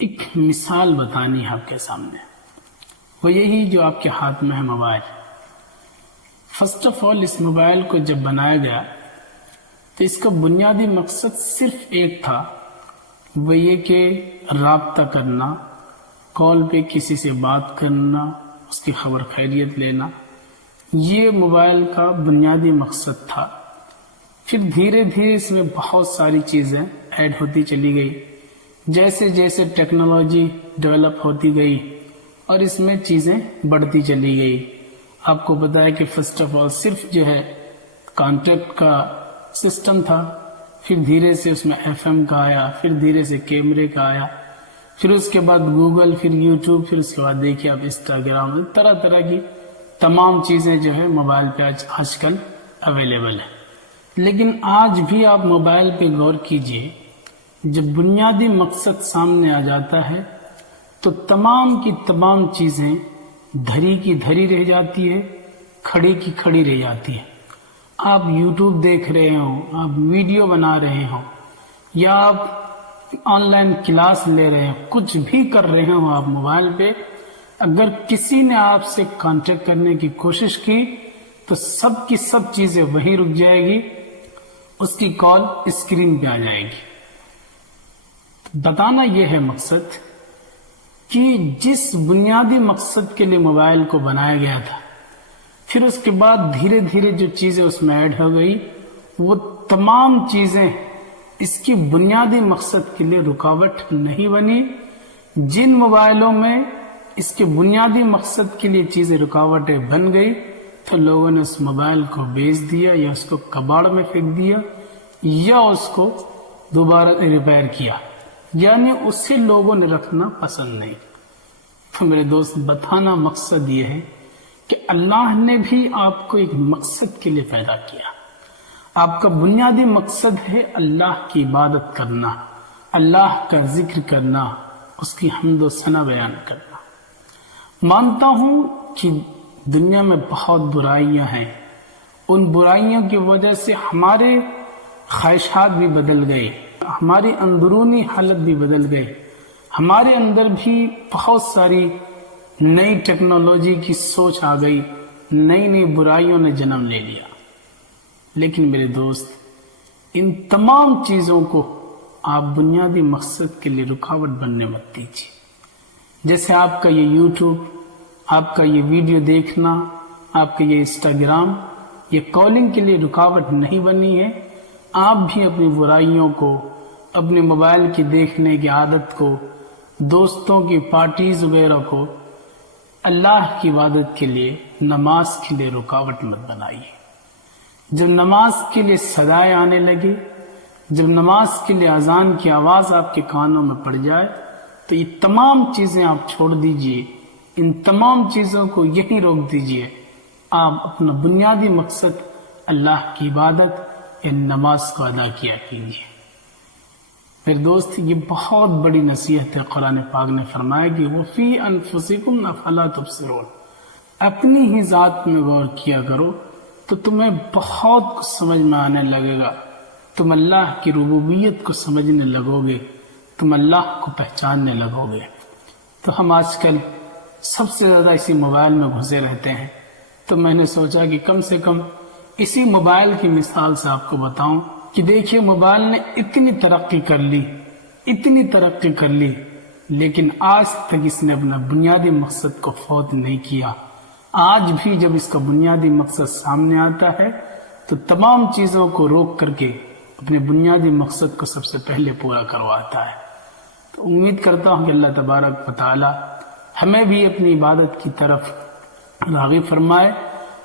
ایک مثال بتانی ہے آپ کے سامنے، وہ یہی جو آپ کے ہاتھ میں ہے موبائل۔ فرسٹ آف آل اس موبائل کو جب بنایا گیا تو اس کا بنیادی مقصد صرف ایک تھا، وہ یہ کہ رابطہ کرنا، کال پہ کسی سے بات کرنا، اس کی خبر خیریت لینا، یہ موبائل کا بنیادی مقصد تھا۔ پھر دھیرے دھیرے اس میں بہت ساری چیزیں ایڈ ہوتی چلی گئی، جیسے جیسے ٹیکنالوجی ڈیولپ ہوتی گئی اور اس میں چیزیں بڑھتی چلی گئی۔ آپ کو پتا ہے کہ فرسٹ آف آل صرف جو ہے کانٹیکٹ کا سسٹم تھا، پھر دھیرے سے اس میں ایف ایم کا آیا، پھر دھیرے سے کیمرے کا آیا، پھر اس کے بعد گوگل، پھر یوٹیوب، پھر اس کے بعد دیکھیے آپ انسٹاگرام، طرح طرح کی تمام چیزیں جو ہے موبائل پہ آج کل اویلیبل ہے۔ لیکن آج بھی آپ موبائل پہ غور کیجئے، جب بنیادی مقصد سامنے آ جاتا ہے تو تمام کی تمام چیزیں دھری کی دھری رہ جاتی ہے، کھڑی کی کھڑی رہ جاتی ہے۔ آپ یوٹیوب دیکھ رہے ہوں، آپ ویڈیو بنا رہے ہوں، یا آپ آن لائن کلاس لے رہے ہیں، کچھ بھی کر رہے ہوں آپ موبائل پہ، اگر کسی نے آپ سے کانٹیکٹ کرنے کی کوشش کی تو سب کی سب چیزیں وہیں رک جائے گی، اس کی کال اسکرین پہ آ جائے گی۔ بتانا یہ ہے مقصد کہ جس بنیادی مقصد کے لیے موبائل کو بنایا گیا تھا، پھر اس کے بعد دھیرے دھیرے جو چیزیں اس میں ایڈ ہو گئی، وہ تمام چیزیں اس کی بنیادی مقصد کے لیے رکاوٹ نہیں بنی۔ جن موبائلوں میں اس کے بنیادی مقصد کے لیے چیزیں رکاوٹیں بن گئی تو لوگوں نے اس موبائل کو بیچ دیا، یا اس کو کباڑ میں پھینک دیا، یا اس کو دوبارہ ریپیئر کیا، یعنی اسے لوگوں نے رکھنا پسند نہیں۔ تو میرے دوست، بتانا مقصد یہ ہے کہ اللہ نے بھی آپ کو ایک مقصد کے لیے پیدا کیا۔ آپ کا بنیادی مقصد ہے اللہ کی عبادت کرنا، اللہ کا ذکر کرنا، اس کی حمد و ثنا بیان کرنا۔ مانتا ہوں کہ دنیا میں بہت برائیاں ہیں، ان برائیوں کی وجہ سے ہمارے خواہشات بھی بدل گئے، ہماری اندرونی حالت بھی بدل گئی، ہمارے اندر بھی بہت ساری نئی ٹیکنالوجی کی سوچ آ گئی، نئی نئی برائیوں نے جنم لے لیا۔ لیکن میرے دوست، ان تمام چیزوں کو آپ بنیادی مقصد کے لیے رکاوٹ بننے مت دیجیے۔ جیسے آپ کا یہ یوٹیوب، آپ کا یہ ویڈیو دیکھنا، آپ کا یہ انسٹاگرام، یہ کالنگ کے لیے رکاوٹ نہیں بنی ہے۔ آپ بھی اپنی برائیوں کو، اپنے موبائل کی دیکھنے کی عادت کو، دوستوں کی پارٹیز وغیرہ کو اللہ کی عبادت کے لیے، نماز کے لیے رکاوٹ مت بنائیے۔ جب نماز کے لیے صدائیں آنے لگے، جب نماز کے لیے اذان کی آواز آپ کے کانوں میں پڑ جائے تو یہ تمام چیزیں آپ چھوڑ دیجئے، ان تمام چیزوں کو یہیں روک دیجئے، آپ اپنا بنیادی مقصد اللہ کی عبادت یا نماز کو ادا کیا کیجیے۔ میرے دوست، یہ بہت بڑی نصیحت ہے۔ قرآن پاک نے فرمایا کہ وَفِي أَنفُسِكُمْ أَفَلَا تُبْصِرُونَ، اپنی ہی ذات میں غور کیا کرو تو تمہیں بہت کچھ سمجھ میں آنے لگے گا، تم اللہ کی ربوبیت کو سمجھنے لگو گے، تم اللہ کو پہچاننے لگو گے۔ تو ہم آج کل سب سے زیادہ اسی موبائل میں گھسے رہتے ہیں، تو میں نے سوچا کہ کم سے کم اسی موبائل کی مثال سے آپ کو بتاؤں کہ دیکھیے موبائل نے اتنی ترقی کر لی، اتنی ترقی کر لی، لیکن آج تک اس نے اپنا بنیادی مقصد کو فوت نہیں کیا۔ آج بھی جب اس کا بنیادی مقصد سامنے آتا ہے تو تمام چیزوں کو روک کر کے اپنے بنیادی مقصد کو سب سے پہلے پورا کرواتا ہے۔ تو امید کرتا ہوں کہ اللہ تبارک و تعالی ہمیں بھی اپنی عبادت کی طرف راغب فرمائے،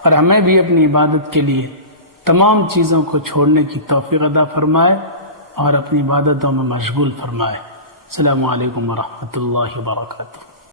اور ہمیں بھی اپنی عبادت کے لیے تمام چیزوں کو چھوڑنے کی توفیق عطا فرمائے اور اپنی عبادتوں میں مشغول فرمائے۔ السلام علیکم ورحمۃ اللہ وبرکاتہ۔